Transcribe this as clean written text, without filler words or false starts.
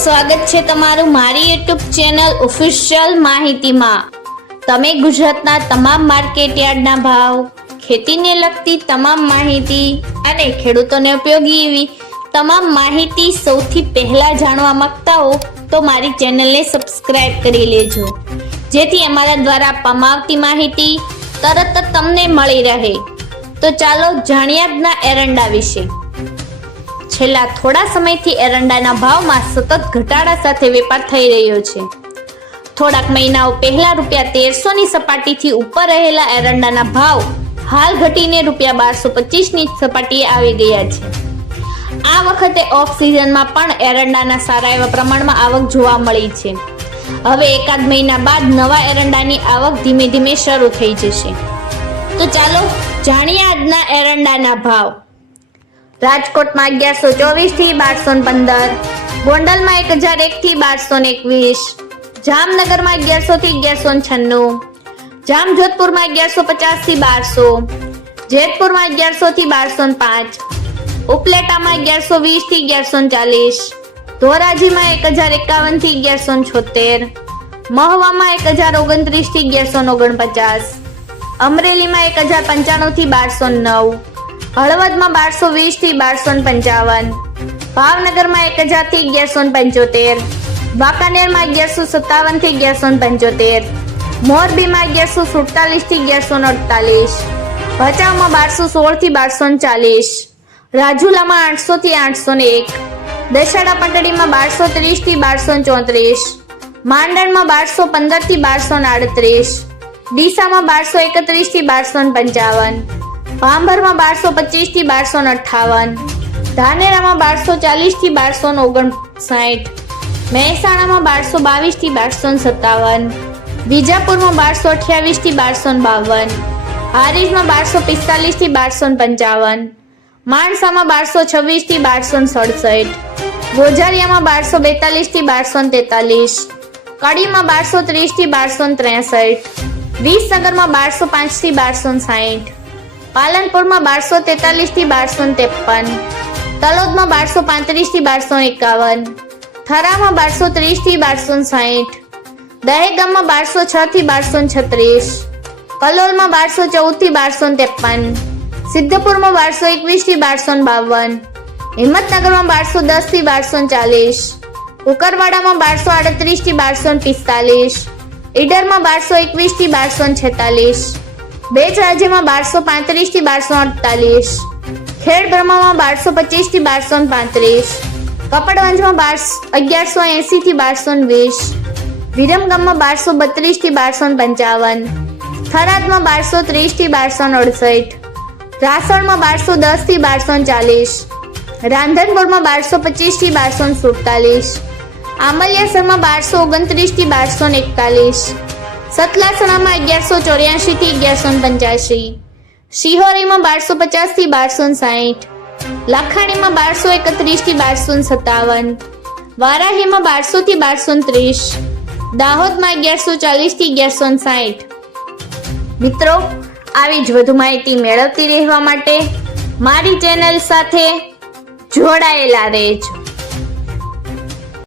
સ્વાગત છે તમારું મારી યુટ્યુબ ચેનલ ઓફિશિયલ માહિતીમાં। તમે ગુજરાતના તમામ માર્કેટ યાર્ડના ભાવ, ખેતીને લગતી તમામ માહિતી અને ખેડૂતોને ઉપયોગી એવી તમામ માહિતી સૌથી પહેલા જાણવા માંગતા હો તો મારી ચેનલને સબસ્ક્રાઇબ કરી લેજો, જેથી અમારા દ્વારા આપવામાં આવતી માહિતી તરત જ તમને મળી રહે। તો ચાલો જાણીએ આજના એરંડા વિશે। છેલ્લા થોડા સમયથી એરંડાના ભાવમાં સતત ઘટાડા સાથે વેપાર થઈ રહ્યો છે। થોડાક મહિનાઓ પહેલા ₹1300 ની સપાટીથી ઉપર રહેલા એરંડાના ભાવ હાલ ઘટીને ₹1225 ની સપાટીએ આવી ગયા છે। આ વખતે ઓફ સિઝનમાં પણ એરંડાના સારા એવા પ્રમાણમાં આવક જોવા મળી છે। હવે એકાદ મહિના બાદ નવા એરંડાની આવક ધીમે ધીમે શરૂ થઈ જશે। તો ચાલો જાણીએ આજના એરંડાના ભાવ। રાજકોટમાં 1124 થી 1215, ગોંડલમાં 1001 થી 1221, જામનગરમાં 1100 થી 1196, જામજોધપુરમાં 1150 થી 1200, જેતપુરમાં 1100 થી 1205, ઉપલેટામાં 1120 થી 1140, ધોરાજીમાં 1051 થી 1176, મહવામાં 1029 થી 1149, અમરેલીમાં 1095 થી 1209, હળવદમાં 1220 થી 1255, ભાવનગરમાં 1000 થી 1175, વાંકાનેરમાં 1157 થી 1175, મોરબીમાં 1147 થી 1148, ભચાઉમાં 1216 થી 1240, રાજુલામાં 800 થી 801, દશેડા પંટડીમાં 1230 થી 1234, માંડણમાં 1215 થી 1238, ડીસામાં 1231 થી 1255, ભાંભરમાં 1225 થી 1258, ધાનેરામાં 1240 થી 1259, મહેસાણામાં 1222 થી 1257, વિજાપુરમાં 1228 થી 1252, હારીજમાં 1245 થી 1255, માણસામાં 1226 થી 1267, ગોઝારિયામાં 1242 થી 1243, કડીમાં 1230 થી 1263, વિસનગરમાં 1205 થી 1260, પાલનપુરમાં 1243 થી 1253, તલોદમાં 1235 થી 1251, થરામાં 1230 થી 1260, દહેગામમાં 1206 થી 1236, કલોલમાં 1214 થી 1253, સિદ્ધપુરમાં 1221 થી 1252, હિંમતનગરમાં 1210 થી 1240, કુકરવાડામાં 1238 થી 1245, ઈડરમાં 1221 થી 1246, બેચરાજીમાં 1235 થી 1248, ખેડબ્રહ્મામાં 1225 થી 1235, કપડવંજમાં 1180 થી 1220, વિરમગામમાં 1232 થી 1255, થરાદમાં 1230 થી 1268, રાસણમાં 1210 થી 1240, રાંધનપુરમાં 1225 થી 1247, આમલિયાસરમાં 1229 થી 1241, સતલાસણામાં 1184 થી 1185, શિહોરીમાં 1250 થી 1260, લાખાણીમાં 1231 થી 1257, વારાહીમાં 1200 થી 1230, દાહોદમાં 1140 થી 1160। મિત્રો, આવી જ વધુ માહિતી મેળવતી રહેવા માટે મારી ચેનલ સાથે જોડાયેલા રહેજો।